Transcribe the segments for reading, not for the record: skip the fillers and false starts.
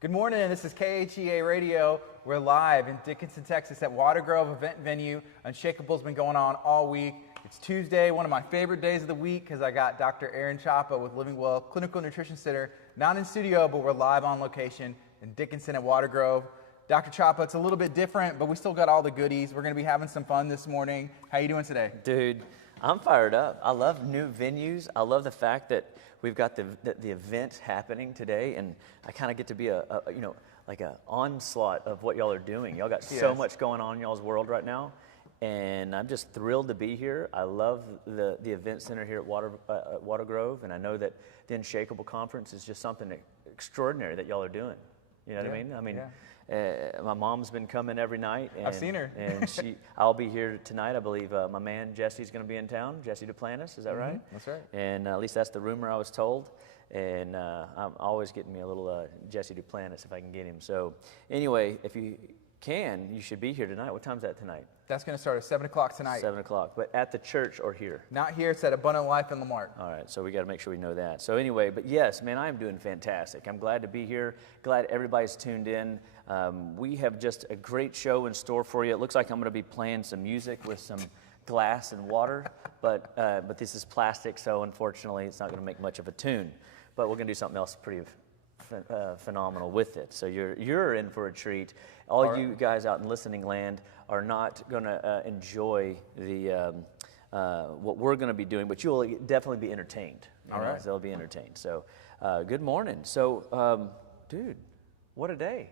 Good morning, this is KHEA Radio. We're live in Dickinson, Texas at Water Grove event venue. Unshakable's been going on all week. It's Tuesday, one of my favorite days of the week because I got Dr. Chapa with Living Well Clinical Nutrition Center, not in studio, but we're live on location in Dickinson at Water Grove. Dr. Chapa, it's a little bit different, but we still got all the goodies. We're going to be having some fun this morning. How you doing today? Dude, I'm fired up. I love new venues. I love the fact that we've got the event happening today, and I kind of get to be like an onslaught of what y'all are doing. Y'all got so much going on in y'all's world right now, and I'm just thrilled to be here. I love the event center here at Water Grove, and I know that the Unshakable Conference is just something extraordinary that y'all are doing. You know what I mean? My mom's been coming every night. And, I've seen her. And I'll be here tonight. I believe my man Jesse's going to be in town. Jesse Duplantis, is that right? That's right. And at least that's the rumor I was told. And I'm always getting me a little Jesse Duplantis if I can get him. So anyway, if you can, you should be here tonight. What time's that tonight? That's going to start at 7 o'clock tonight. 7 o'clock, but at the church or here? Not here, it's at Abundant Life in Lamar. All right, so we got to make sure we know that. So anyway, but yes, man, I am doing fantastic. I'm glad to be here. Glad everybody's tuned in. We have just a great show in store for you. It looks like I'm going to be playing some music with some glass and water, but this is plastic, so unfortunately it's not going to make much of a tune. But we're going to do something else pretty phenomenal with it. So you're in for a treat. All you guys out in listening land are not going to enjoy the what we're going to be doing, but you'll definitely be entertained. All right. They'll be entertained. So good morning. So, dude, what a day.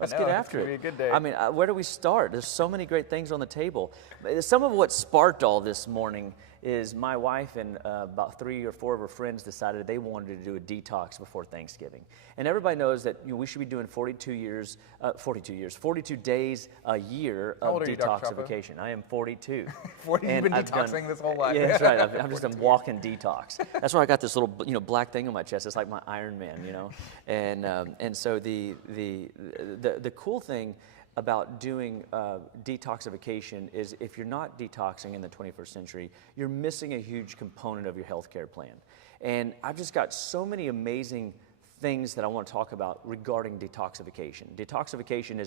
Let's get after it. It's going to be a good day. I mean, where do we start? There's so many great things on the table. Some of what sparked all this morning is my wife and about 3 or 4 of her friends decided they wanted to do a detox before Thanksgiving. And everybody knows that we should be doing 42 days a year of detoxification. I am 42. 40, you've been detoxing this whole life. Yeah, that's right. I'm just a walking detox. That's why I got this little black thing on my chest. It's like my Iron Man, And so the cool thing about doing detoxification is if you're not detoxing in the 21st century, you're missing a huge component of your healthcare plan. And I've just got so many amazing things that I want to talk about regarding detoxification. Detoxification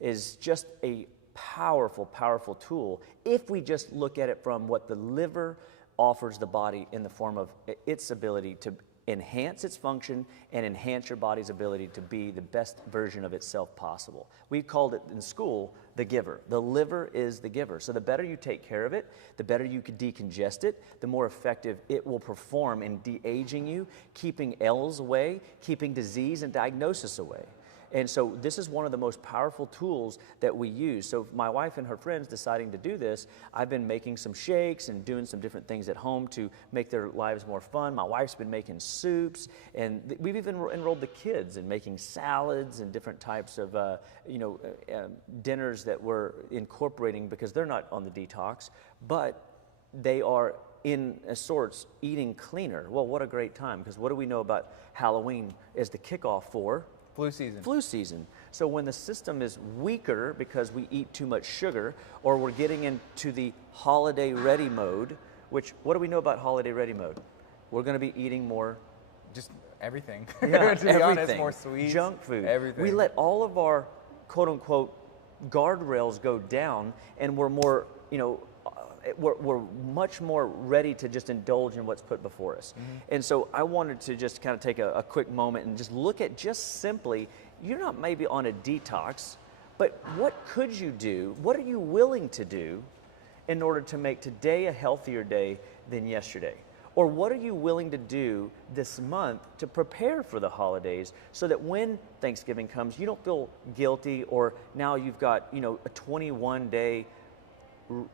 is just a powerful, powerful tool if we just look at it from what the liver offers the body in the form of its ability to enhance its function and enhance your body's ability to be the best version of itself possible. We called it in school the giver. The liver is the giver. So the better you take care of it, the better you can decongest it, the more effective it will perform in de-aging you, keeping ills away, keeping disease and diagnosis away. And so this is one of the most powerful tools that we use. So my wife and her friends deciding to do this, I've been making some shakes and doing some different things at home to make their lives more fun. My wife's been making soups, and we've even enrolled the kids in making salads and different types of dinners that we're incorporating because they're not on the detox, but they are in sorts eating cleaner. Well, what a great time, because what do we know about Halloween as the kickoff for? Flu season. Flu season. So when the system is weaker because we eat too much sugar, or we're getting into the holiday ready mode, which, what do we know about holiday ready mode? We're going to be eating more. Just everything. Yeah, to be honest, more sweets. Junk food. Everything. We let all of our quote unquote guardrails go down, and we're more, we're much more ready to just indulge in what's put before us. Mm-hmm. And so I wanted to just kind of take a quick moment and just look at just simply, you're not maybe on a detox, but what could you do? What are you willing to do in order to make today a healthier day than yesterday? Or what are you willing to do this month to prepare for the holidays so that when Thanksgiving comes, you don't feel guilty, or now you've got, a 21-day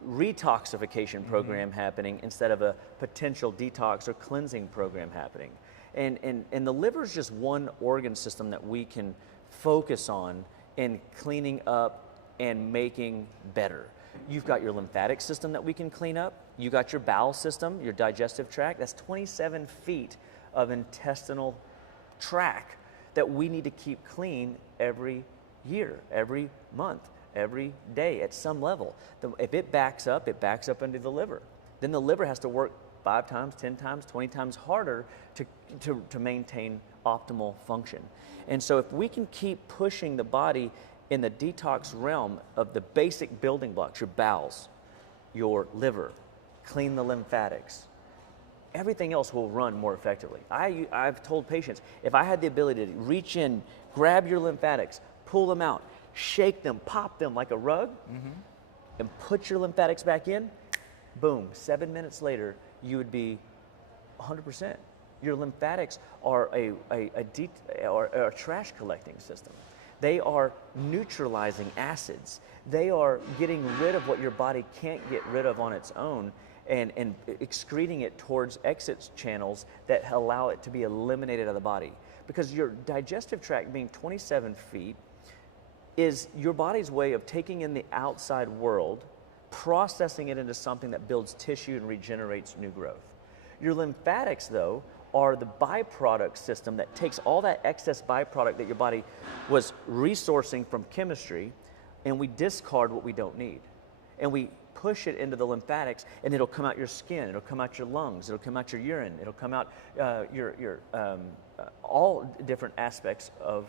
retoxification program happening instead of a potential detox or cleansing program happening. And the liver is just one organ system that we can focus on in cleaning up and making better. You've got your lymphatic system that we can clean up. You got your bowel system, your digestive tract. That's 27 feet of intestinal tract that we need to keep clean every year, every month, every day at some level. If it backs up into the liver. Then the liver has to work 5 times, 10 times, 20 times harder to maintain optimal function. And so if we can keep pushing the body in the detox realm of the basic building blocks, your bowels, your liver, clean the lymphatics, everything else will run more effectively. I've told patients, if I had the ability to reach in, grab your lymphatics, pull them out, shake them, pop them like a rug, and put your lymphatics back in, boom, 7 minutes later, you would be 100%. Your lymphatics are a trash collecting system. They are neutralizing acids. They are getting rid of what your body can't get rid of on its own and excreting it towards exit channels that allow it to be eliminated out of the body. Because your digestive tract being 27 feet is your body's way of taking in the outside world, processing it into something that builds tissue and regenerates new growth. Your lymphatics, though, are the byproduct system that takes all that excess byproduct that your body was resourcing from chemistry, and we discard what we don't need. And we push it into the lymphatics, and it'll come out your skin, it'll come out your lungs, it'll come out your urine, it'll come out all different aspects of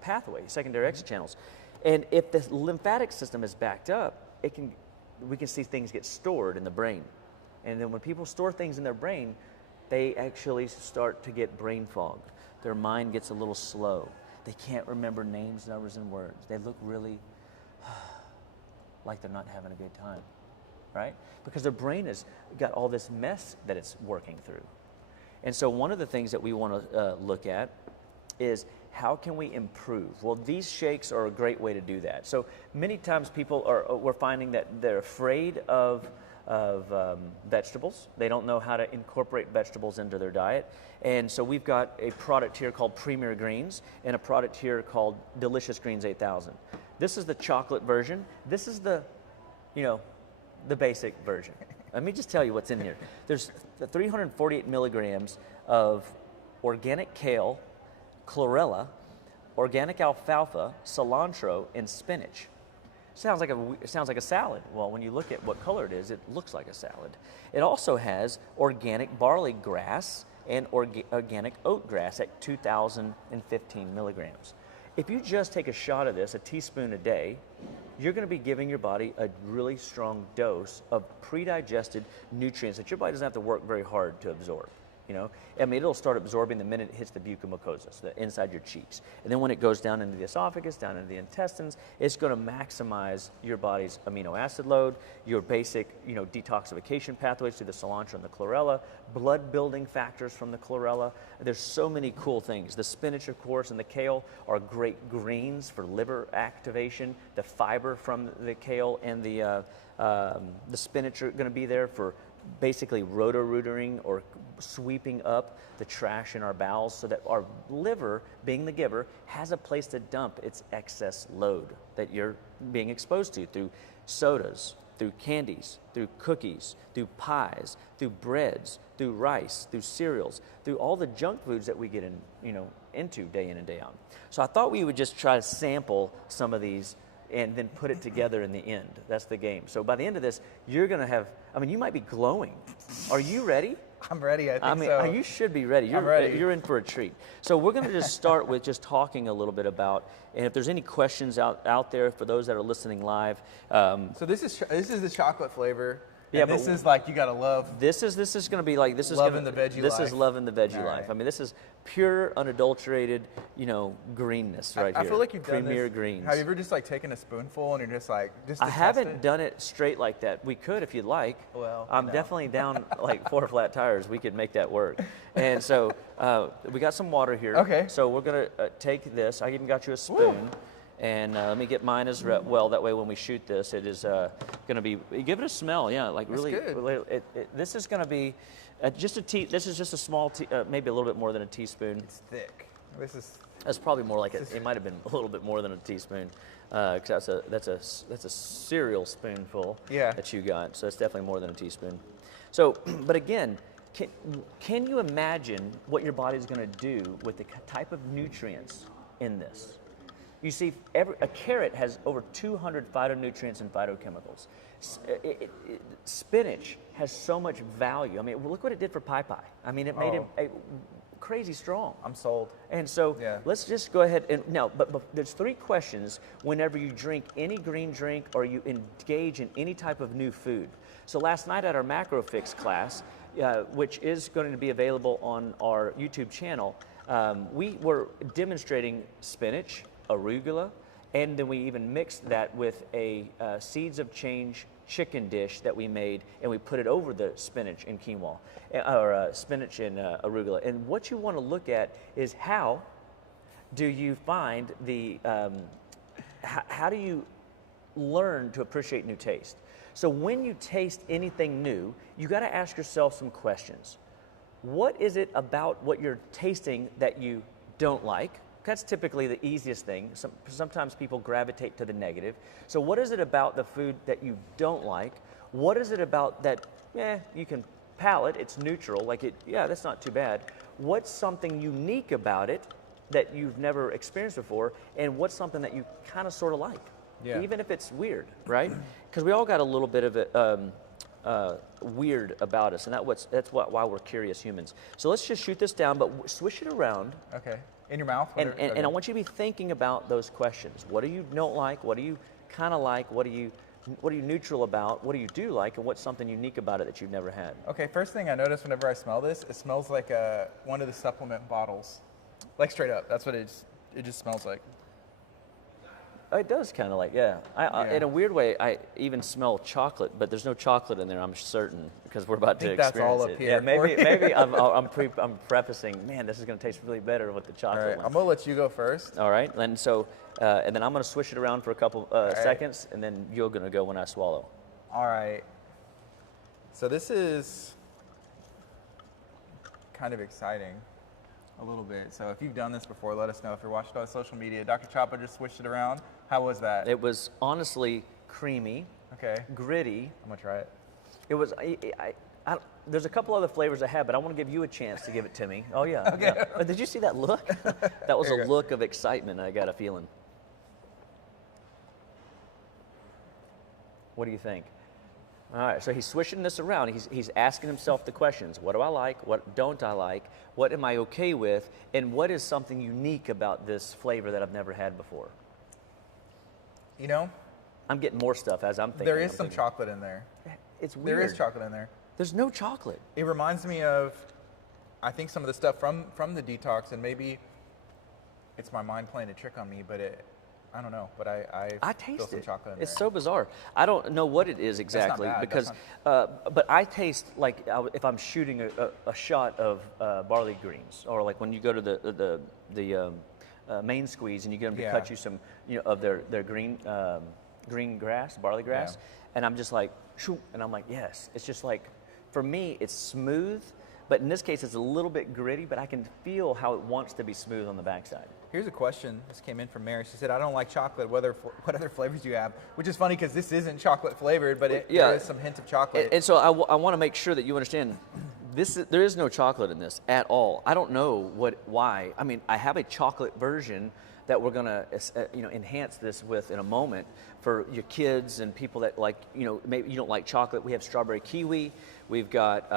pathway, secondary exit channels. And if the lymphatic system is backed up, we can see things get stored in the brain. And then when people store things in their brain, they actually start to get brain fog. Their mind gets a little slow. They can't remember names, numbers, and words. They look really like they're not having a good time, right? Because their brain has got all this mess that it's working through. And so one of the things that we want to look at is how can we improve? Well, these shakes are a great way to do that. So many times we're finding that they're afraid of vegetables. They don't know how to incorporate vegetables into their diet. And so we've got a product here called Premier Greens and a product here called Delicious Greens 8000. This is the chocolate version. This is the basic version. Let me just tell you what's in here. There's 348 milligrams of organic kale, chlorella, organic alfalfa, cilantro, and spinach. Sounds like a salad. Well, when you look at what color it is, it looks like a salad. It also has organic barley grass and organic oat grass at 2,015 milligrams. If you just take a shot of this, a teaspoon a day, you're going to be giving your body a really strong dose of pre-digested nutrients that your body doesn't have to work very hard to absorb. It'll start absorbing the minute it hits the mucomucosa, so the inside your cheeks. And then when it goes down into the esophagus, down into the intestines, it's going to maximize your body's amino acid load, your basic, detoxification pathways through the cilantro and the chlorella, blood building factors from the chlorella. There's so many cool things. The spinach, of course, and the kale are great greens for liver activation. The fiber from the kale and the spinach are going to be there for basically roto-rootering or sweeping up the trash in our bowels so that our liver, being the giver, has a place to dump its excess load that you're being exposed to through sodas, through candies, through cookies, through pies, through breads, through rice, through cereals, through all the junk foods that we get into day in and day out. So I thought we would just try to sample some of these and then put it together in the end. That's the game. So by the end of this, you're going to have, you might be glowing. Are you ready? I'm ready, I think so. You should be ready. I'm ready. You're in for a treat. So we're going to just start with just talking a little bit about, and if there's any questions out there for those that are listening live. So this is the chocolate flavor. Yeah, this is like you gotta love. This is going to be like this is loving the veggie life. This is loving the veggie life. Right. This is pure, unadulterated, greenness right here. I feel like you've done Premier this. Greens. Have you ever just taken a spoonful and you're just like I haven't done it straight like that. We could if you'd like. Well, I'm definitely down like 4 flat tires. We could make that work. And so we got some water here. Okay. So we're gonna take this. I even got you a spoon. Ooh. And let me get mine as well. That way, when we shoot this, it is going to be. Give it a smell, yeah. Like really, good. This is going to be just a tea. This is just a small, maybe a little bit more than a teaspoon. It's thick. That's probably more like it might have been a little bit more than a teaspoon, because that's a cereal spoonful. Yeah. That you got. So it's definitely more than a teaspoon. So, but again, can you imagine what your body's going to do with the type of nutrients in this? You see, a carrot has over 200 phytonutrients and phytochemicals. Spinach has so much value. I mean, look what it did for Pai Pai. I mean, it made him crazy strong. I'm sold. And so let's just go ahead and now, but there's 3 questions whenever you drink any green drink or you engage in any type of new food. So last night at our Macro Fix class, which is going to be available on our YouTube channel, we were demonstrating spinach, arugula, and then we even mixed that with a Seeds of Change chicken dish that we made, and we put it over the spinach and quinoa, or spinach and arugula. And what you want to look at is how do you find the, how do you learn to appreciate new taste? So when you taste anything new, you got to ask yourself some questions. What is it about what you're tasting that you don't like? That's typically the easiest thing. Sometimes people gravitate to the negative. So what is it about the food that you don't like? What is it about that, you can palate, it's neutral, like that's not too bad. What's something unique about it that you've never experienced before? And what's something that you kind of sort of like? Even if it's weird, right? Because we all got a little bit of it weird about us, and that's why we're curious humans. So let's just shoot this down, but swish it around. Okay. In your mouth? And I want you to be thinking about those questions. What do you don't like? What do you kind of like? What are you neutral about? What do you do like? And what's something unique about it that you've never had? Okay, first thing I notice whenever I smell this, it smells like one of the supplement bottles. Like straight up, that's what it just smells like. It does kind of like, in a weird way, I even smell chocolate, but there's no chocolate in there, I'm certain, because we're about to experience that's all up it. here. Yeah, maybe I'm prefacing, man, this is going to taste really better with the chocolate. All right, one. I'm going to let you go first. All right, and so, and then I'm going to swish it around for a couple seconds, and then you're going to go when I swallow. All right. So this is kind of exciting. A little bit. So if you've done this before, let us know. If you're watching on social media, Dr. Chapa just switched it around. How was that? It was honestly creamy. Okay. Gritty. I'm gonna try it. It was. There's a couple other flavors I had, but I want to give you a chance to give it to me. Oh yeah. Okay. Yeah. Oh, did you see that look? That was a look of excitement. I got a feeling. What do you think? All right, so he's swishing this around. He's asking himself the questions. What do I like? What don't I like? What am I okay with? And what is something unique about this flavor that I've never had before? You know? I'm getting more stuff as I'm thinking. There is some chocolate in there. It's weird. There is chocolate in there. There's no chocolate. It reminds me of, I think, some of the stuff from the detox, and maybe it's my mind playing a trick on me, but I don't know, but I taste feel some chocolate in there. It's so bizarre. I don't know what it is exactly because, but I taste like if I'm shooting a shot of barley greens, or like when you go to the main squeeze and you get them to cut you some of their green grass, barley grass, and I'm just like, shoot, and I'm like, yes. It's just like, for me, it's smooth, but in this case, it's a little bit gritty, but I can feel how it wants to be smooth on the backside. Here's a question. This came in from Mary. She said, I don't like chocolate. What other flavors do you have? Which is funny because this isn't chocolate flavored, but there is some hint of chocolate. And so I want to make sure that you understand, there is no chocolate in this at all. I don't know why. I mean, I have a chocolate version that we're going to enhance this with in a moment for your kids and people that like, maybe you don't like chocolate. We have strawberry kiwi. We've got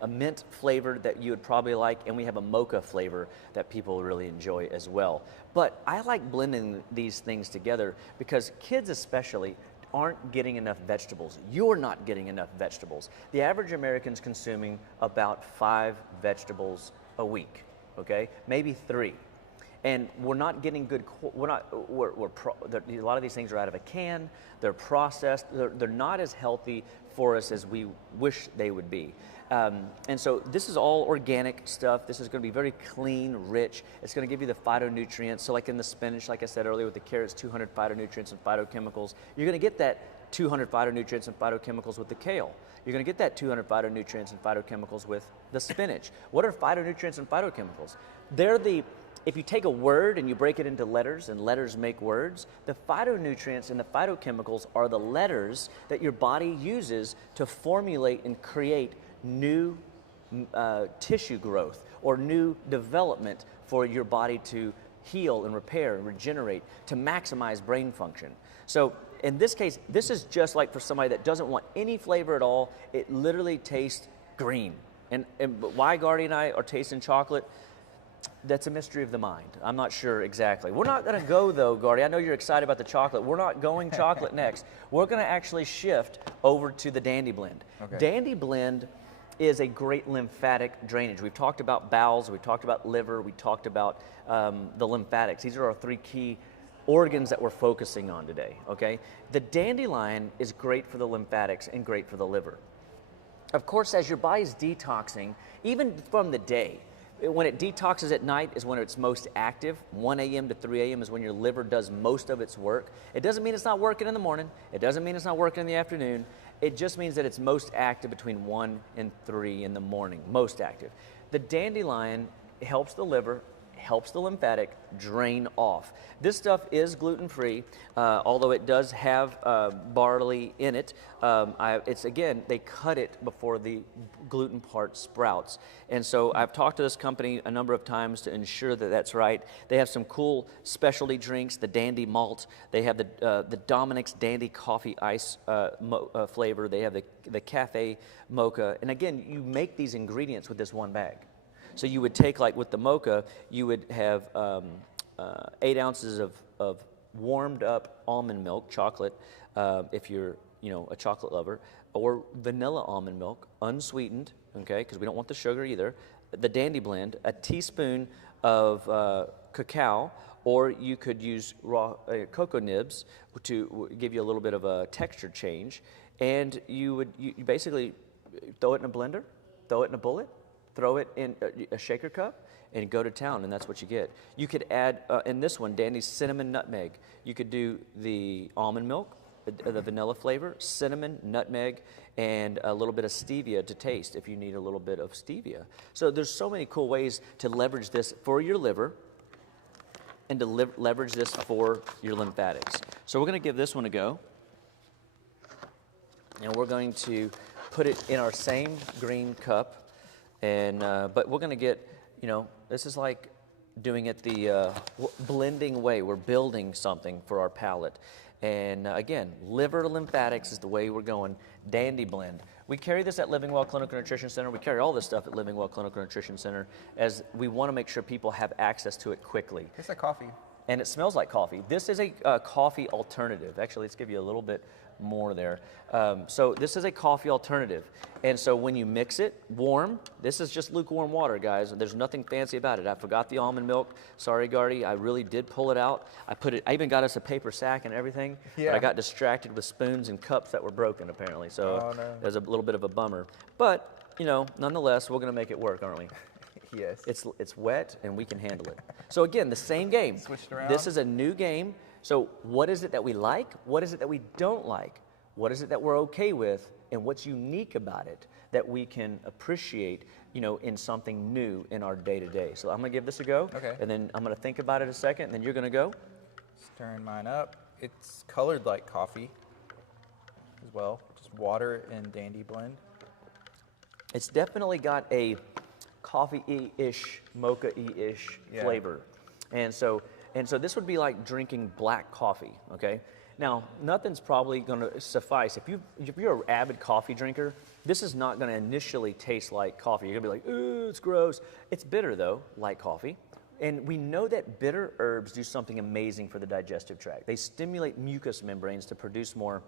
a mint flavor that you would probably like, and we have a mocha flavor that people really enjoy as well. But I like blending these things together because kids especially aren't getting enough vegetables. You're not getting enough vegetables. The average American's consuming about 5 vegetables a week, okay? Maybe 3. And we're not getting good, a lot of these things are out of a can, they're processed, they're not as healthy for us as we wish they would be. And so this is all organic stuff. This is going to be very clean, rich. It's going to give you the phytonutrients. So like in the spinach, like I said earlier with the carrots, 200 phytonutrients and phytochemicals. You're going to get that 200 phytonutrients and phytochemicals with the kale. You're going to get that 200 phytonutrients and phytochemicals with the spinach. What are phytonutrients and phytochemicals? If you take a word and you break it into letters, and letters make words, the phytonutrients and the phytochemicals are the letters that your body uses to formulate and create new tissue growth or new development for your body to heal and repair and regenerate to maximize brain function. So in this case, this is just like for somebody that doesn't want any flavor at all. It literally tastes green. And why Gardy and I are tasting chocolate, that's a mystery of the mind. I'm not sure exactly. We're not going to go, though, Gardy. I know you're excited about the chocolate. We're not going chocolate next. We're going to actually shift over to the Dandy Blend. Okay. Dandy Blend is a great lymphatic drainage. We've talked about bowels. We've talked about liver. We talked about the lymphatics. These are our three key organs that we're focusing on today, okay? The dandelion is great for the lymphatics and great for the liver. Of course, as your body's detoxing, even from the day, when it detoxes at night is when it's most active. 1 a.m. to 3 a.m. is when your liver does most of its work. It doesn't mean it's not working in the morning. It doesn't mean it's not working in the afternoon. It just means that it's most active between 1 and 3 in the morning, most active. The dandelion helps the liver, helps the lymphatic drain off. This stuff is gluten-free, although it does have barley in it. It's again, they cut it before the gluten part sprouts. And so I've talked to this company a number of times to ensure that that's right. They have some cool specialty drinks, the Dandy Malt. They have the Dominic's Dandy Coffee Ice flavor. They have the Cafe Mocha. And again, you make these ingredients with this one bag. So you would take, like with the Mocha, you would have 8 ounces of warmed up almond milk, chocolate, if you're a chocolate lover, or vanilla almond milk, unsweetened, okay, because we don't want the sugar either. The Dandy Blend, a teaspoon of cacao, or you could use raw cocoa nibs to give you a little bit of a texture change. And you basically throw it in a blender, throw it in a bullet, throw it in a shaker cup, and go to town, and that's what you get. You could add, in this one, Dandy's Cinnamon Nutmeg. You could do the almond milk, the vanilla flavor, cinnamon, nutmeg, and a little bit of stevia to taste if you need a little bit of stevia. So there's so many cool ways to leverage this for your liver and to leverage this for your lymphatics. So we're going to give this one a go, and we're going to put it in our same green cup. And but we're going to get, this is like doing it the blending way. We're building something for our palate. And again, liver to lymphatics is the way we're going. Dandy Blend. We carry this at Living Well Clinical Nutrition Center. We carry all this stuff at Living Well Clinical Nutrition Center, as we want to make sure people have access to it quickly. Tastes like coffee. And it smells like coffee. This is a coffee alternative. Actually, let's give you a little bit more there. So this is a coffee alternative. And so when you mix it warm, this is just lukewarm water, guys. There's nothing fancy about it. I forgot the almond milk. Sorry, Gardy. I really did pull it out. I even got us a paper sack and everything. Yeah. But I got distracted with spoons and cups that were broken, apparently. So it was a little bit of a bummer. But, nonetheless, we're going to make it work, aren't we? Yes. It's wet, and we can handle it. So again, the same game. Switched around. This is a new game. So what is it that we like? What is it that we don't like? What is it that we're okay with? And what's unique about it that we can appreciate, in something new in our day-to-day? So I'm going to give this a go. Okay. And then I'm going to think about it a second, and then you're going to go. Stirring mine up. It's colored like coffee as well. Just water and Dandy Blend. It's definitely got a coffee-y-ish, mocha-y-ish flavor. And so this would be like drinking black coffee, okay? Now, nothing's probably going to suffice. If you're an avid coffee drinker, this is not going to initially taste like coffee. You're going to be like, ooh, it's gross. It's bitter, though, like coffee. And we know that bitter herbs do something amazing for the digestive tract. They stimulate mucous membranes to produce more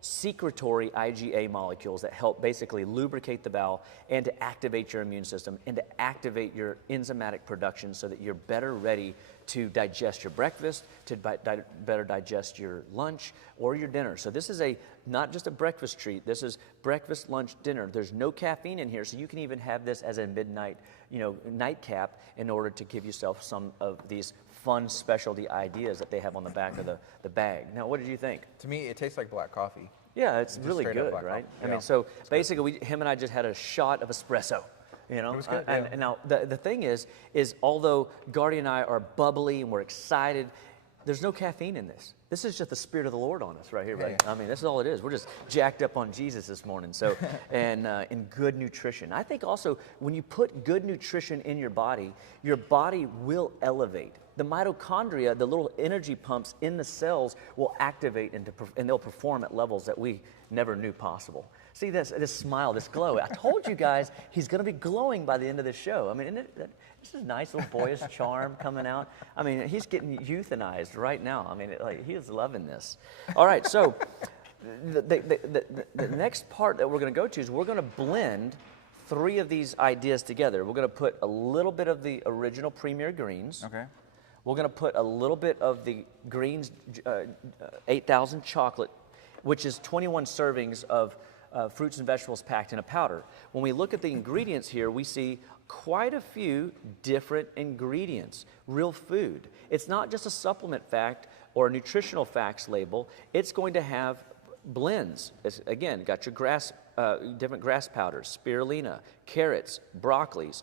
secretory IgA molecules that help basically lubricate the bowel and to activate your immune system and to activate your enzymatic production so that you're better ready to digest your breakfast, to better digest your lunch or your dinner. So this is not just a breakfast treat. This is breakfast, lunch, dinner. There's no caffeine in here, so you can even have this as a midnight, nightcap in order to give yourself some of these fun specialty ideas that they have on the back of the bag. Now, what did you think? To me, it tastes like black coffee. Yeah, it's really good, right? Yeah. I mean, so basically, him and I just had a shot of espresso. It was good, and now the thing is although Gardy and I are bubbly and we're excited, there's no caffeine in this. This is just the Spirit of the Lord on us right here, right? Yeah. I mean, this is all it is. We're just jacked up on Jesus this morning. So, and in good nutrition. I think also when you put good nutrition in your body will elevate. the mitochondria, the little energy pumps in the cells, will activate and they'll perform at levels that we never knew possible. See this smile, this glow. I told you guys he's going to be glowing by the end of the show. I mean, this is nice little boyish charm coming out. I mean, he's getting euthanized right now. I mean, he is loving this. All right, so the next part that we're going to go to is we're going to blend 3 of these ideas together. We're going to put a little bit of the original Premier Greens. Okay. We're going to put a little bit of the Greens 8000 chocolate, which is 21 servings of fruits and vegetables packed in a powder. When we look at the ingredients here, we see quite a few different ingredients, real food. It's not just a supplement fact or a nutritional facts label. It's going to have blends. It's, again, got your different grass powders, spirulina, carrots, broccolis,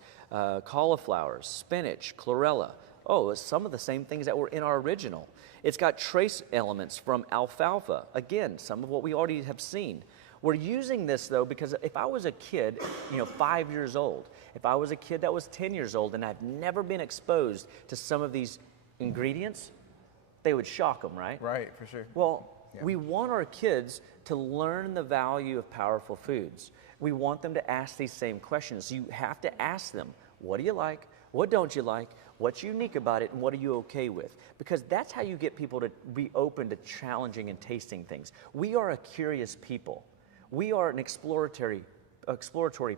cauliflowers, spinach, chlorella. Oh, it's some of the same things that were in our original. It's got trace elements from alfalfa. Again, some of what we already have seen. We're using this, though, because if I was a kid, 5 years old, if I was a kid that was 10 years old and I've never been exposed to some of these ingredients, they would shock them, right? Right, for sure. Well, we want our kids to learn the value of powerful foods. We want them to ask these same questions. You have to ask them, what do you like? What don't you like? What's unique about it, and what are you okay with? Because that's how you get people to be open to challenging and tasting things. We are a curious people. We are an exploratory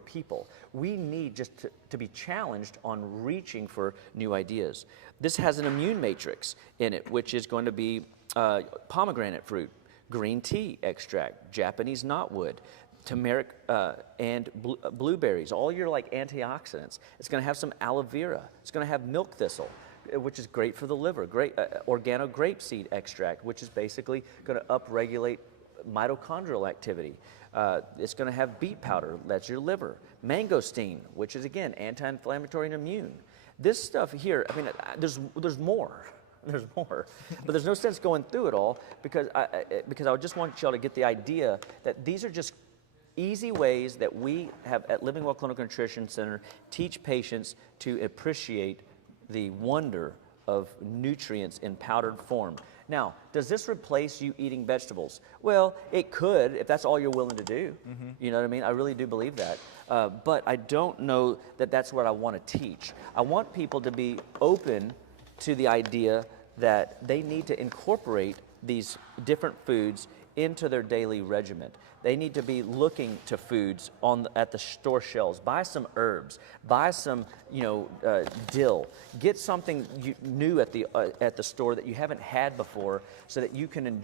people. We need just to be challenged on reaching for new ideas. This has an immune matrix in it, which is going to be pomegranate fruit, green tea extract, Japanese knotwood, turmeric and blueberries, all your antioxidants. It's going to have some aloe vera. It's going to have milk thistle, which is great for the liver. Great organo grapeseed extract, which is basically going to upregulate mitochondrial activity. It's going to have beet powder, that's your liver. Mangosteen, which is, again, anti-inflammatory and immune. This stuff here, I mean, there's more. There's more. But there's no sense going through it all because I just want y'all to get the idea that these are just easy ways that we have at Living Well Clinical Nutrition Center teach patients to appreciate the wonder of nutrients in powdered form. Now, does this replace you eating vegetables? Well, it could if that's all you're willing to do. Mm-hmm. You know what I mean? I really do believe that. But I don't know that that's what I want to teach. I want people to be open to the idea that they need to incorporate these different foods into their daily regimen. They need to be looking to foods at the store shelves. Buy some herbs. Buy some, dill. Get something new at the store that you haven't had before, so that you can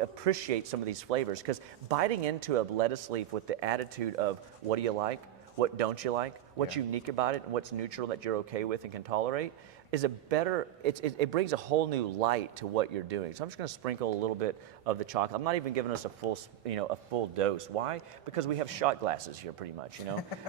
appreciate some of these flavors. Because biting into a lettuce leaf with the attitude of what do you like, what don't you like, what's unique about it, and what's neutral that you're okay with and can tolerate, is it brings a whole new light to what you're doing. So I'm just going to sprinkle a little bit of the chocolate. I'm not even giving us a full dose. Why? Because we have shot glasses here pretty much,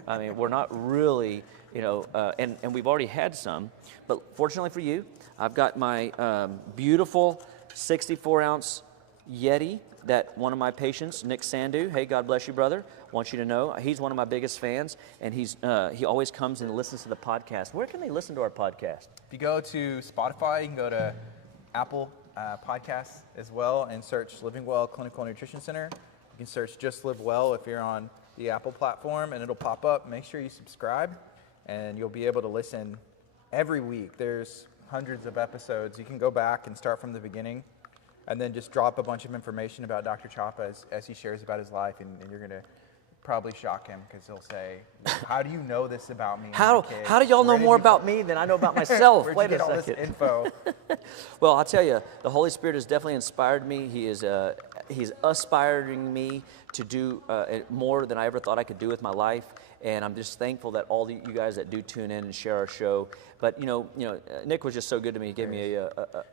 I mean, we're not really, and we've already had some, but fortunately for you, I've got my beautiful 64-ounce Yeti that one of my patients, Nick Sandu, hey, God bless you, brother, wants you to know. He's one of my biggest fans, and he always comes and listens to the podcast. Where can they listen to our podcast? If you go to Spotify, you can go to Apple Podcasts as well and search Living Well Clinical Nutrition Center. You can search Just Live Well if you're on the Apple platform, and it'll pop up. Make sure you subscribe, and you'll be able to listen every week. There's hundreds of episodes. You can go back and start from the beginning, and then just drop a bunch of information about Dr. Chapa as he shares about his life, and you're going to probably shock him because he'll say, how do you know this about me? How do y'all know more about me than I know about myself? Where'd Wait you get a all second. this info? Well, I'll tell you, the Holy Spirit has definitely inspired me. He's aspiring me to do more than I ever thought I could do with my life. And I'm just thankful that all you guys that do tune in and share our show. But Nick was just so good to me. He gave me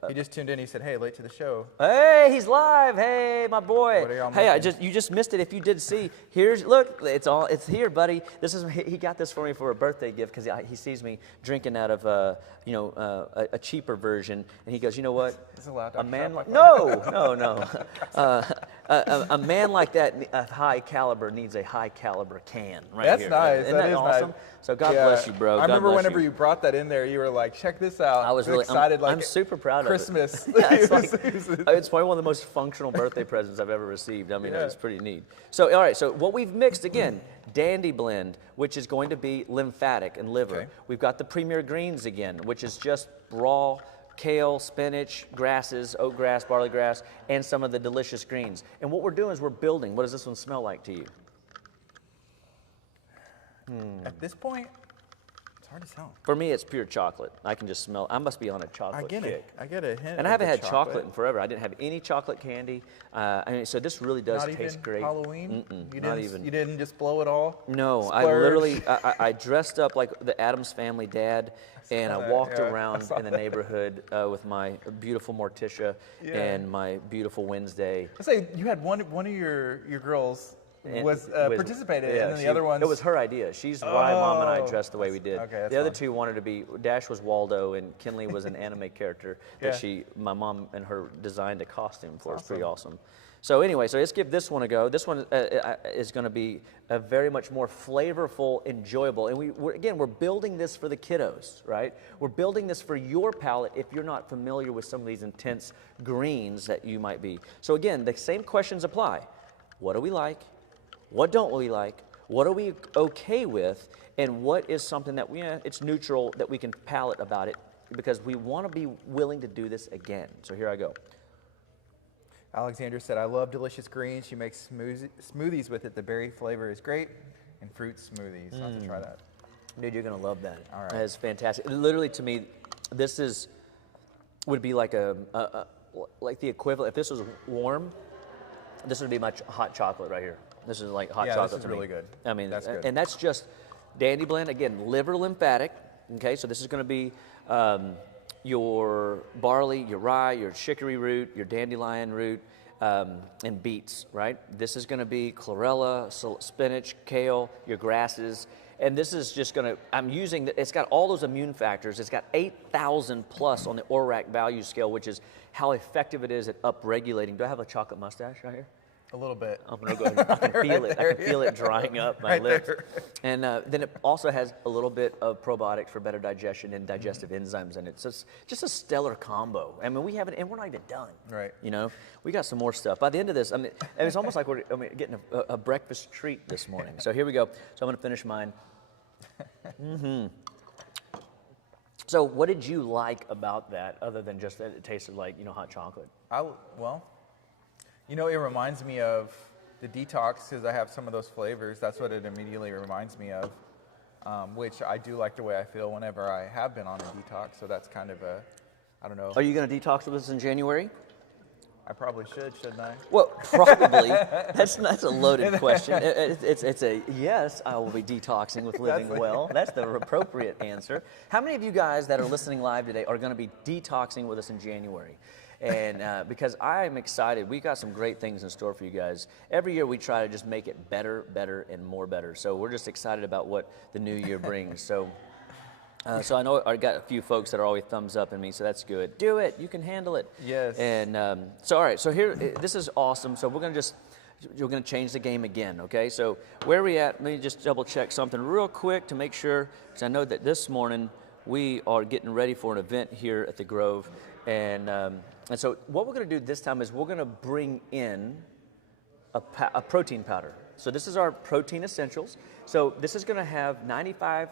He just tuned in. He said, "Hey, late to the show." Hey, he's live. Hey, my boy. What are y'all Hey, making? you just missed it. If you did see, look, it's here, buddy. He got this for me for a birthday gift because he sees me drinking out of a cheaper version, and he goes, you know what? Is it allowed, A man Chapa? like no. A man like that, a high caliber, needs a high caliber can right That's here. nice. Isn't that that is awesome? nice. So God bless you, bro. I God remember bless whenever you brought that in there, you were like, check this out. I was really excited. I'm super proud Christmas. of it. Yeah, it's probably one of the most functional birthday presents I've ever received. I mean, it's pretty neat. So, all right, so what we've mixed, again, Dandy Blend, which is going to be lymphatic and liver. Okay. We've got the Premier Greens again, which is just raw kale, spinach, grasses, oatgrass, barley grass, and some of the delicious greens. And what we're doing is we're building. What does this one smell like to you? At this point, it's hard to tell. For me, it's pure chocolate. I can just smell. I must be on a chocolate kick. I get a hint. And I haven't had chocolate in forever. I didn't have any chocolate candy. I mean, so this really does Not taste even great. Halloween? Not even. You didn't just blow it all? No, I Splurge? literally, I dressed up like the Addams Family dad, and I walked yeah, around in the neighborhood with my beautiful Morticia and my beautiful Wednesday. I say you had one of your girls participated, and then the other ones. It was her idea. She's why Mom and I dressed the way we did. Okay, that's the other fun. two wanted to be, Dash was Waldo, and Kinley was an anime character that my mom and her designed a costume for. It's pretty awesome. So anyway, so let's give this one a go. This one is going to be a very much more flavorful, enjoyable. And we're building this for the kiddos, right? We're building this for your palate if you're not familiar with some of these intense greens that you might be. So again, the same questions apply. What do we like? What don't we like? What are we okay with? And what is something that it's neutral that we can palate about it, because we want to be willing to do this again. So here I go. Alexandra said, I love delicious greens. She makes smoothies with it. The berry flavor is great. And fruit smoothies. I'll have to try that. Dude, you're going to love that. All right. That is fantastic. Literally, to me, this would be like like the equivalent. If this was warm, this would be much hot chocolate right here. This is like hot chocolate. This is really good. I mean, that's good. And that's just Dandy Blend. Again, liver lymphatic. Okay, so this is going to be your barley, your rye, your chicory root, your dandelion root, and beets, right? This is going to be chlorella, spinach, kale, your grasses. And this is just going to, it's got all those immune factors. It's got 8,000 plus on the ORAC value scale, which is how effective it is at upregulating. Do I have a chocolate mustache right here? A little bit. I'm going to go ahead. I can feel it. I can feel it drying up my lips. There. And then it also has a little bit of probiotics for better digestion and digestive enzymes in it. So it's just a stellar combo. I mean, we haven't, and we're not even done. Right. You know, we got some more stuff. By the end of this, I mean, it's almost like we're getting a breakfast treat this morning. So here we go. So I'm going to finish mine. So what did you like about that, other than just that it tasted like, hot chocolate? It reminds me of the detox, because I have some of those flavors. That's what it immediately reminds me of, which I do like the way I feel whenever I have been on a detox. So that's kind of I don't know. Are you going to detox with us in January? I probably shouldn't I? Well, probably. That's a loaded question. It's a yes, I will be detoxing with Living Well. That's the appropriate answer. How many of you guys that are listening live today are going to be detoxing with us in January? And because I'm excited, we got some great things in store for you guys. Every year we try to just make it better, and more better. So we're just excited about what the new year brings. So I know I got a few folks that are always thumbs up at me, so that's good. Do it. You can handle it. Yes. And so, all right. So here, this is awesome. So we're going to change the game again, okay? So where are we at? Let me just double check something real quick to make sure, because I know that this morning we are getting ready for an event here at the Grove. And so what we're going to do this time is we're going to bring in a protein powder. So this is our protein essentials. So this is going to have 95%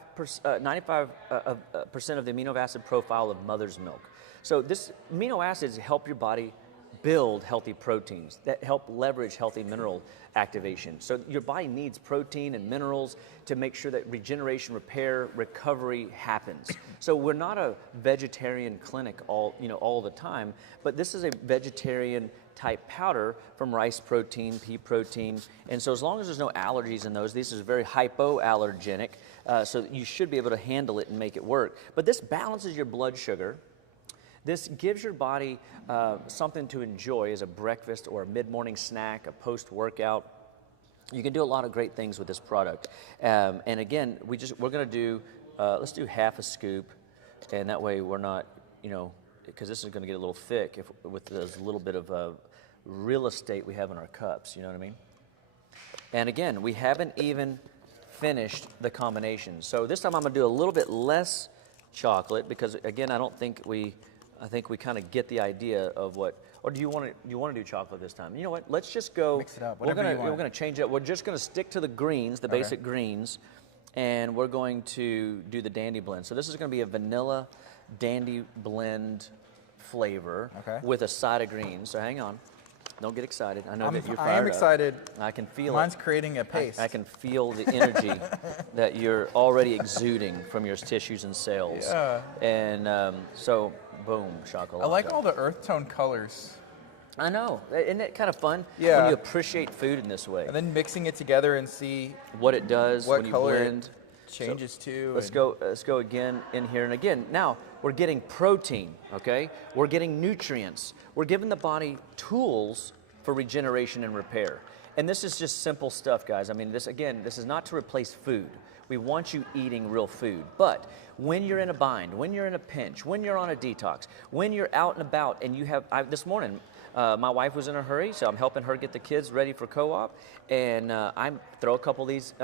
of the amino acid profile of mother's milk. So this amino acids help your body build healthy proteins that help leverage healthy mineral activation. So your body needs protein and minerals to make sure that regeneration, repair, recovery happens. So we're not a vegetarian clinic all the time, but this is a vegetarian type powder from rice protein, pea protein. And so as long as there's no allergies in those, this is very hypoallergenic, so you should be able to handle it and make it work. But this balances your blood sugar. This gives your body something to enjoy as a breakfast or a mid-morning snack, a post-workout. You can do a lot of great things with this product. And again, we're going to do, let's do half a scoop, and that way we're not, because this is going to get a little thick with a little bit of real estate we have in our cups, you know what I mean? And again, we haven't even finished the combination. So this time I'm gonna do a little bit less chocolate because again, I think we kind of get the idea of what, or do you want to do chocolate this time? You know what, let's just go. Mix it up, we're whatever you want. gonna change it. We're just gonna stick to the greens, the basic greens, and we're going to do the dandy blend. So this is gonna be a vanilla dandy blend flavor with a side of greens. So hang on. Don't get excited. I know that you're fired up. I am excited. I can feel it. Mine's creating a paste. I can feel the energy that you're already exuding from your tissues and cells. Yeah. And so, boom, chocolate. I like all the earth tone colors. I know. Isn't it kind of fun? Yeah. When you appreciate food in this way. And then mixing it together and see what it does what when you color blend. It changes to. Let's go again in here. And again, now we're getting protein, okay? We're getting nutrients. We're giving the body tools for regeneration and repair. And this is just simple stuff, guys. I mean, this is not to replace food. We want you eating real food. But when you're in a bind, when you're in a pinch, when you're on a detox, when you're out and about and you have, this morning, my wife was in a hurry, so I'm helping her get the kids ready for co-op. And I throw a couple of these,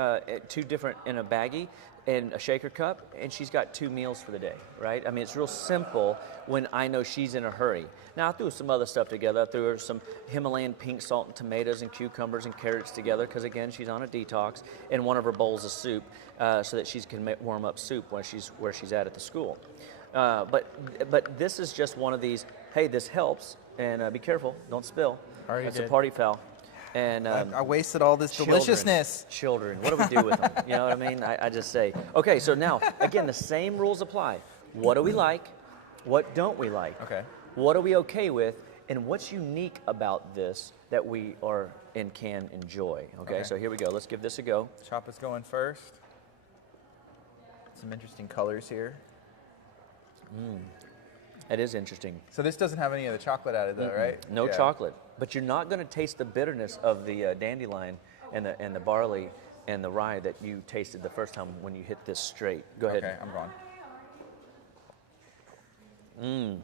two different in a baggie and a shaker cup, and she's got 2 meals for the day, right? I mean, it's real simple when I know she's in a hurry. Now, I threw some other stuff together. I threw her some Himalayan pink salt and tomatoes and cucumbers and carrots together because, again, she's on a detox, and one of her bowls of soup so that she can warm up soup where she's at the school. But this is just one of these, hey, this helps, and be careful, don't spill. That's a party foul. And I wasted all this deliciousness. Children, what do we do with them? You know what I mean? I just say, okay, so now, again, the same rules apply. What do we like? What don't we like? Okay. What are we okay with? And what's unique about this that we are and can enjoy? Okay, so here we go. Let's give this a go. Chapa's going first. Some interesting colors here. That is interesting. So this doesn't have any of the chocolate added though, right? No chocolate. But you're not going to taste the bitterness of the dandelion and the barley and the rye that you tasted the first time when you hit this straight. Go ahead. Okay, I'm going.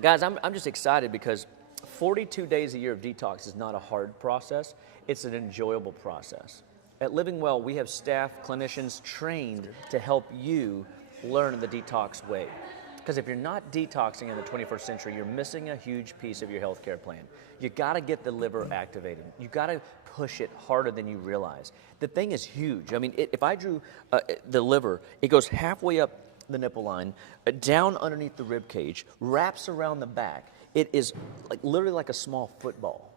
Guys, I'm just excited because 42 days a year of detox is not a hard process. It's an enjoyable process. At Living Well, we have staff, clinicians trained to help you learn the detox way. Because if you're not detoxing in the 21st century, you're missing a huge piece of your healthcare plan. You got to get the liver activated. You got to push it harder than you realize. The thing is huge. I mean, if I drew the liver, it goes halfway up the nipple line, down underneath the rib cage, wraps around the back. It is literally like a small football.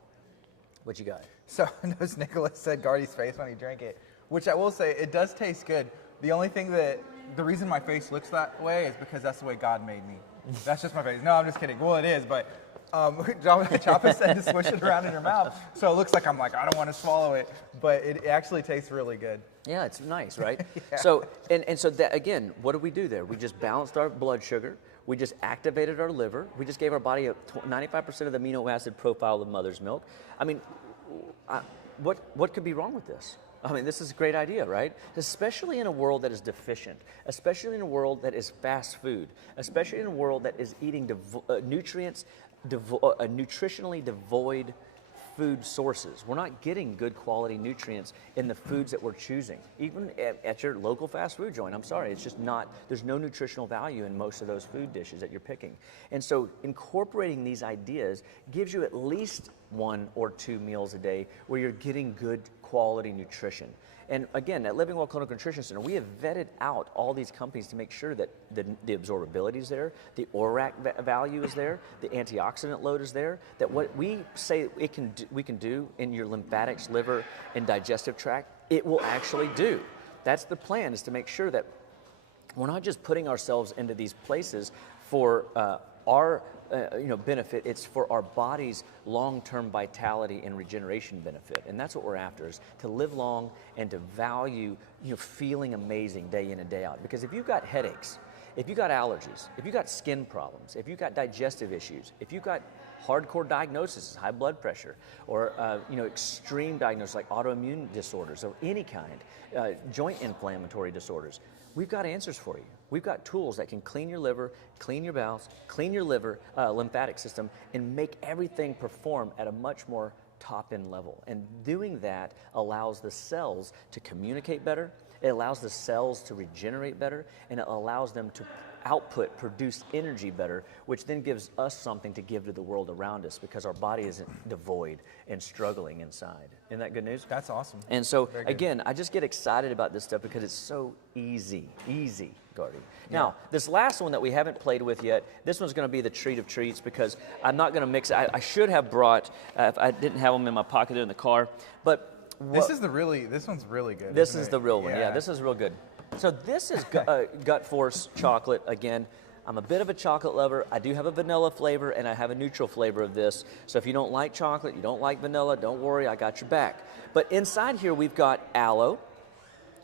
What you got? So notice Nicholas said Gardy's face when he drank it, which I will say, it does taste good. The only thing the reason my face looks that way is because that's the way God made me. That's just my face. No, I'm just kidding. Well, it is, but Chapa said to swish it around in your mouth, so it looks like I don't want to swallow it, but it actually tastes really good. Yeah, it's nice, right? Yeah. So, and so that, again, what did we do there? We just balanced our blood sugar. We just activated our liver. We just gave our body 95% of the amino acid profile of mother's milk. I mean, what could be wrong with this? I mean, this is a great idea, right? Especially in a world that is deficient, especially in a world that is fast food, especially in a world that is eating nutritionally devoid food sources. We're not getting good quality nutrients in the foods that we're choosing. Even at your local fast food joint, I'm sorry, it's just not, there's no nutritional value in most of those food dishes that you're picking. And so incorporating these ideas gives you at least 1 or 2 meals a day where you're getting good quality nutrition. And again, at Living Well Clinical Nutrition Center, we have vetted out all these companies to make sure that the absorbability is there, the ORAC value is there, the antioxidant load is there, that what we say we can do in your lymphatics, liver, and digestive tract, it will actually do. That's the plan, is to make sure that we're not just putting ourselves into these places for our benefit, it's for our body's long-term vitality and regeneration benefit. And that's what we're after, is to live long and to value, feeling amazing day in and day out. Because if you've got headaches, if you've got allergies, if you've got skin problems, if you've got digestive issues, if you've got hardcore diagnosis, high blood pressure, or extreme diagnosis like autoimmune disorders of any kind, joint inflammatory disorders, we've got answers for you. We've got tools that can clean your liver, clean your bowels, clean your liver, lymphatic system, and make everything perform at a much more top-end level. And doing that allows the cells to communicate better, it allows the cells to regenerate better, and it allows them to produce energy better, which then gives us something to give to the world around us because our body isn't devoid and struggling inside. Isn't that good news? That's awesome. And so, again, I just get excited about this stuff because it's so easy, Gardy. Yeah. Now, this last one that we haven't played with yet, this one's going to be the treat of treats because I'm not going to mix it. I should have brought, if I didn't have them in my pocket in the car, but this one's really good. This is the real one. Yeah, this is real good. So this is Gut Force chocolate. Again, I'm a bit of a chocolate lover. I do have a vanilla flavor and I have a neutral flavor of this. So if you don't like chocolate, you don't like vanilla, don't worry, I got your back. But inside here we've got aloe,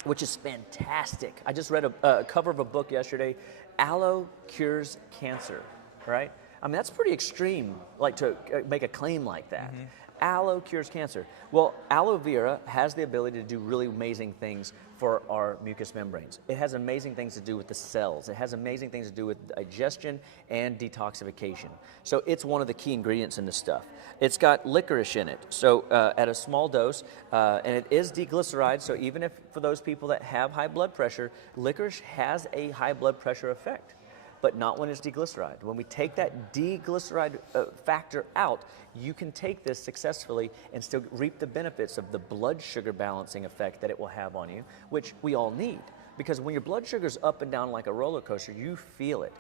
which is fantastic. I just read a cover of a book yesterday. Aloe cures cancer, right? I mean, that's pretty extreme, like to make a claim like that. Mm-hmm. Aloe cures cancer. Well, aloe vera has the ability to do really amazing things for our mucous membranes. It has amazing things to do with the cells. It has amazing things to do with digestion and detoxification. So it's one of the key ingredients in this stuff. It's got licorice in it, so at a small dose, and it is deglyceride, so even if for those people that have high blood pressure, licorice has a high blood pressure effect, but not when it's deglyceride. When we take that deglyceride factor out, you can take this successfully and still reap the benefits of the blood sugar balancing effect that it will have on you, which we all need. Because when your blood sugar's up and down like a roller coaster, you feel it.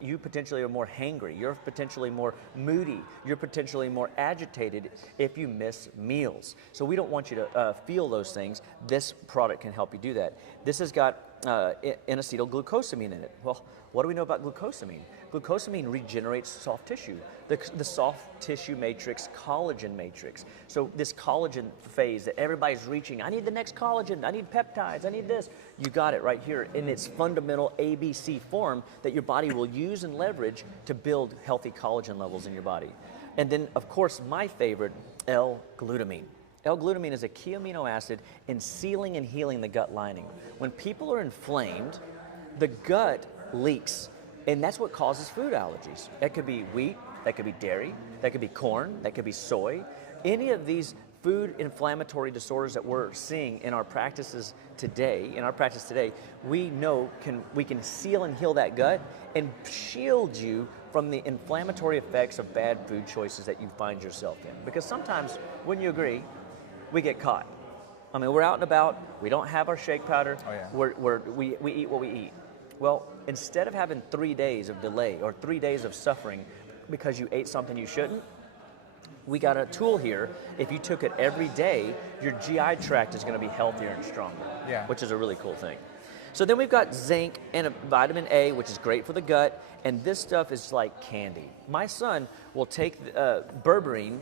You potentially are more hangry. You're potentially more moody. You're potentially more agitated if you miss meals. So we don't want you to feel those things. This product can help you do that. This has got N-acetylglucosamine in it. Well, what do we know about glucosamine? Glucosamine regenerates soft tissue, the soft tissue matrix, collagen matrix. So this collagen phase that everybody's reaching, I need the next collagen, I need peptides, I need this. You got it right here in its fundamental ABC form that your body will use and leverage to build healthy collagen levels in your body. And then, of course, my favorite, L-glutamine. L-glutamine is a key amino acid in sealing and healing the gut lining. When people are inflamed, the gut leaks, and that's what causes food allergies. That could be wheat, that could be dairy, that could be corn, that could be soy. Any of these food inflammatory disorders that we're seeing in our practices today, we know we can seal and heal that gut and shield you from the inflammatory effects of bad food choices that you find yourself in. Because sometimes, wouldn't you agree, we get caught. I mean, we're out and about, we don't have our shake powder, we eat what we eat. Well, instead of having 3 days of delay or 3 days of suffering because you ate something you shouldn't, we got a tool here. If you took it every day, your GI tract is going to be healthier and stronger, which is a really cool thing. So then we've got zinc and vitamin A, which is great for the gut, and this stuff is like candy. My son will take berberine,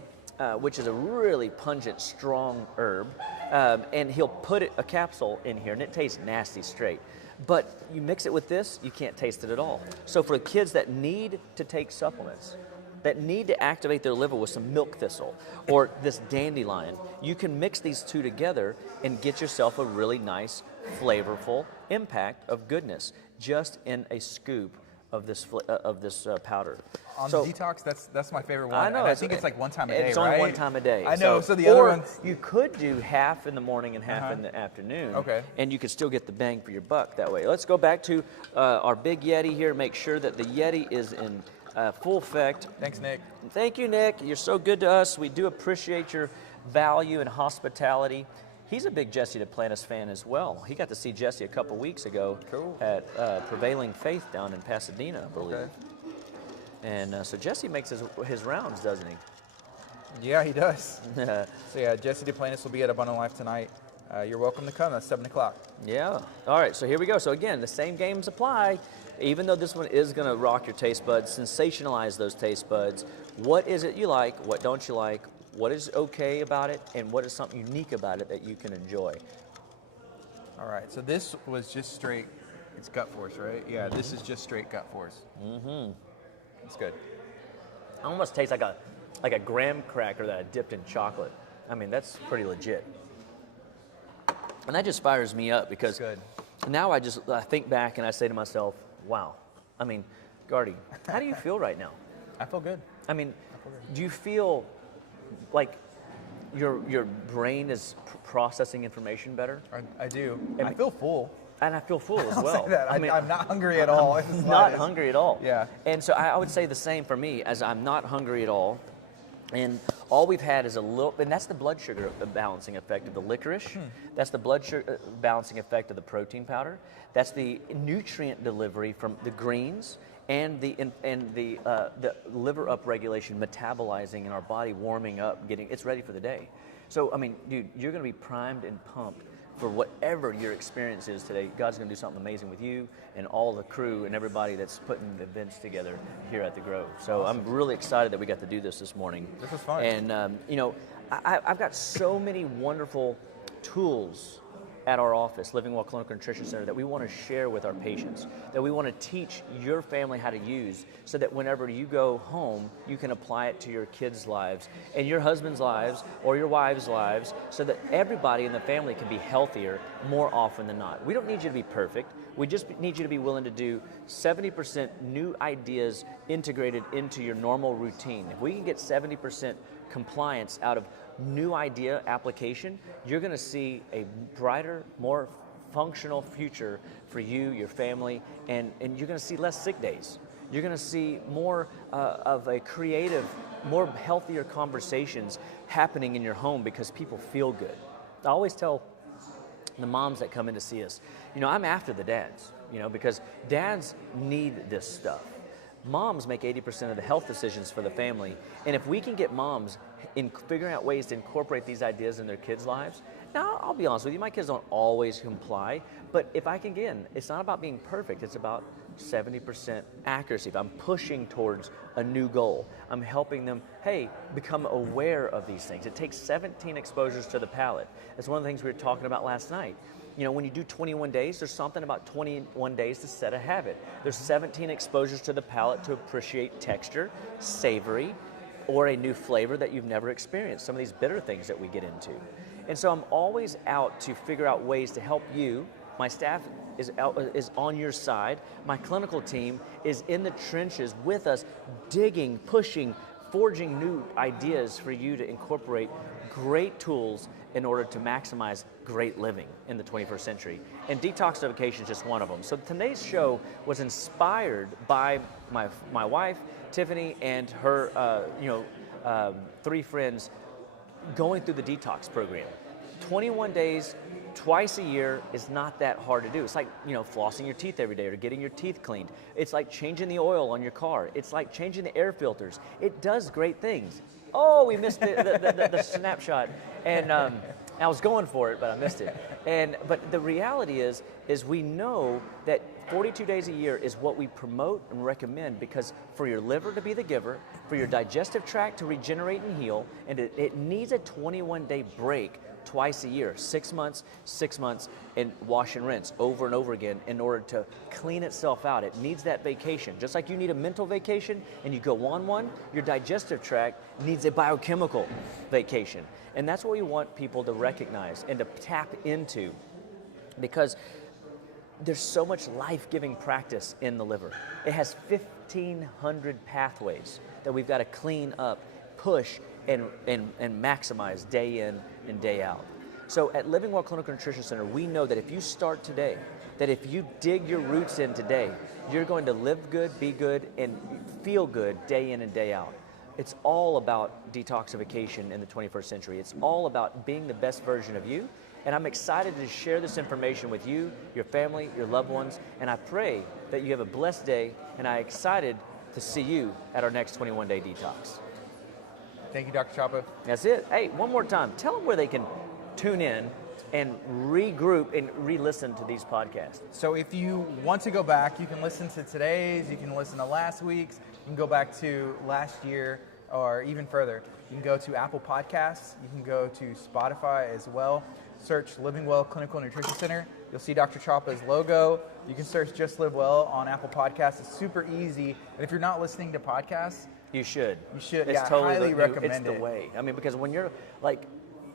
which is a really pungent, strong herb, and he'll put a capsule in here, and it tastes nasty straight. But you mix it with this, you can't taste it at all. So for kids that need to take supplements, that need to activate their liver with some milk thistle or this dandelion, you can mix these two together and get yourself a really nice, flavorful impact of goodness just in a scoop of this powder. On the detox, that's my favorite one. I know. And I think it's like one time a day, it's right? only one time a day. I know. So the other ones, you could do half in the morning and half in the afternoon. Okay. And you could still get the bang for your buck that way. Let's go back to our big Yeti here. Make sure that the Yeti is in full effect. Thanks, Nick. Thank you, Nick. You're so good to us. We do appreciate your value and hospitality. He's a big Jesse Duplantis fan as well. He got to see Jesse a couple weeks ago at Prevailing Faith down in Pasadena, I believe. Okay. And so Jesse makes his rounds, doesn't he? Yeah, he does. So yeah, Jesse Duplantis will be at Abundant Life tonight. You're welcome to come. That's 7 o'clock. Yeah. All right, so here we go. So again, the same games apply. Even though this one is going to rock your taste buds, sensationalize those taste buds. What is it you like? What don't you like? What is okay about it? And what is something unique about it that you can enjoy? All right, so this was just straight, it's Gut Force, right? Yeah, this is just straight Gut Force. Mm-hmm. It's good. It almost tastes like a graham cracker that I dipped in chocolate. I mean, that's pretty legit. And that just fires me up because now I think back and I say to myself, wow. I mean, Gardy, how do you feel right now? I feel good. I mean, do you feel like your brain is processing information better? I do. I feel full. And I feel full as I'll well. say that. I'm not hungry at all. I'm not hungry at all. Yeah. And so I would say the same for me, as I'm not hungry at all. And all we've had is a little, and that's the blood sugar balancing effect of the licorice. That's the blood sugar balancing effect of the protein powder. That's the nutrient delivery from the greens and the liver upregulation, metabolizing in our body, warming up, it's ready for the day. So, I mean, dude, you're going to be primed and pumped for whatever your experience is today. God's going to do something amazing with you and all the crew and everybody that's putting the events together here at the Grove. So awesome. I'm really excited that we got to do this morning. This was fun. And, you know, I've got so many wonderful tools at our office, Living Well Clinical Nutrition Center, that we want to share with our patients, that we want to teach your family how to use, so that whenever you go home, you can apply it to your kids' lives and your husband's lives or your wives' lives, so that everybody in the family can be healthier more often than not. We don't need you to be perfect. We just need you to be willing to do 70% new ideas integrated into your normal routine. If we can get 70% compliance out of new idea application, you're going to see a brighter, more functional future for you, your family, and you're going to see less sick days. You're going to see more of a creative, more healthier conversations happening in your home because people feel good. I always tell the moms that come in to see us, you know, I'm after the dads, you know, because dads need this stuff. Moms make 80% of the health decisions for the family, and if we can get moms in figuring out ways to incorporate these ideas in their kids' lives. Now, I'll be honest with you, my kids don't always comply, but if I can get in, it's not about being perfect, it's about 70% accuracy. If I'm pushing towards a new goal, I'm helping them, hey, become aware of these things. It takes 17 exposures to the palate. That's one of the things we were talking about last night. You know, when you do 21 days, there's something about 21 days to set a habit. There's 17 exposures to the palate to appreciate texture, savory, or a new flavor that you've never experienced, some of these bitter things that we get into. And so I'm always out to figure out ways to help you. My staff is on your side. My clinical team is in the trenches with us, digging, pushing, forging new ideas for you to incorporate great tools in order to maximize great living in the 21st century. And detoxification is just one of them. So today's show was inspired by my wife, Tiffany, and her 3 friends going through the detox program. 21 days, twice a year is not that hard to do. It's like, you know, flossing your teeth every day or getting your teeth cleaned. It's like changing the oil on your car. It's like changing the air filters. It does great things. Oh, we missed the snapshot. And I was going for it, but I missed it. But the reality is we know that 42 days a year is what we promote and recommend, because for your liver to be the giver, for your digestive tract to regenerate and heal, and it needs a 21-day break twice a year, 6 months, and wash and rinse over and over again in order to clean itself out. It needs that vacation. Just like you need a mental vacation and you go on one, your digestive tract needs a biochemical vacation. And that's what we want people to recognize and to tap into, because there's so much life-giving practice in the liver. It has 1,500 pathways that we've got to clean up, push, and maximize day in and day out. So at Living Well Clinical Nutrition Center, we know that if you start today, that if you dig your roots in today, you're going to live good, be good, and feel good day in and day out. It's all about detoxification in the 21st century. It's all about being the best version of you. And I'm excited to share this information with you, your family, your loved ones, and I pray that you have a blessed day, and I'm excited to see you at our next 21-day detox. Thank you, Dr. Chapa. That's it. Hey, one more time, tell them where they can tune in and regroup and re-listen to these podcasts. So if you want to go back, you can listen to today's, you can listen to last week's, you can go back to last year, or even further. You can go to Apple Podcasts, you can go to Spotify as well. Search Living Well Clinical Nutrition Center. You'll see Dr. Chapa's logo. You can search Just Live Well on Apple Podcasts. It's super easy. And if you're not listening to podcasts, you should. You should. It's totally highly recommend it. It's the way. I mean, because when you're like,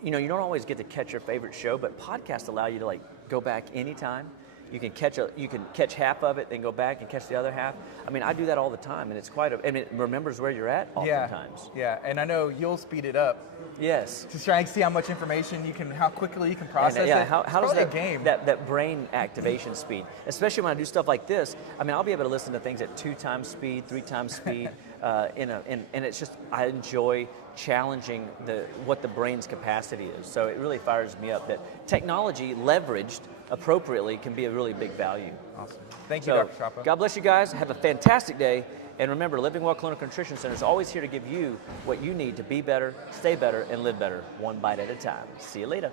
you know, you don't always get to catch your favorite show, but podcasts allow you to like go back anytime. You can catch half of it, then go back and catch the other half. I mean, I do that all the time, and it's it remembers where you're at oftentimes. Yeah, and I know you'll speed it up. Yes. To try and see how much information how quickly you can process it. How does that brain activation speed, especially when I do stuff like this, I mean, I'll be able to listen to things at 2 times speed, 3 times speed, and it's just, I enjoy challenging what the brain's capacity is. So it really fires me up that technology leveraged appropriately can be a really big value. Awesome. Thank you, Dr. Chapa. God bless you guys. Have a fantastic day. And remember, Living Well Clinical Nutrition Center is always here to give you what you need to be better, stay better, and live better, one bite at a time. See you later.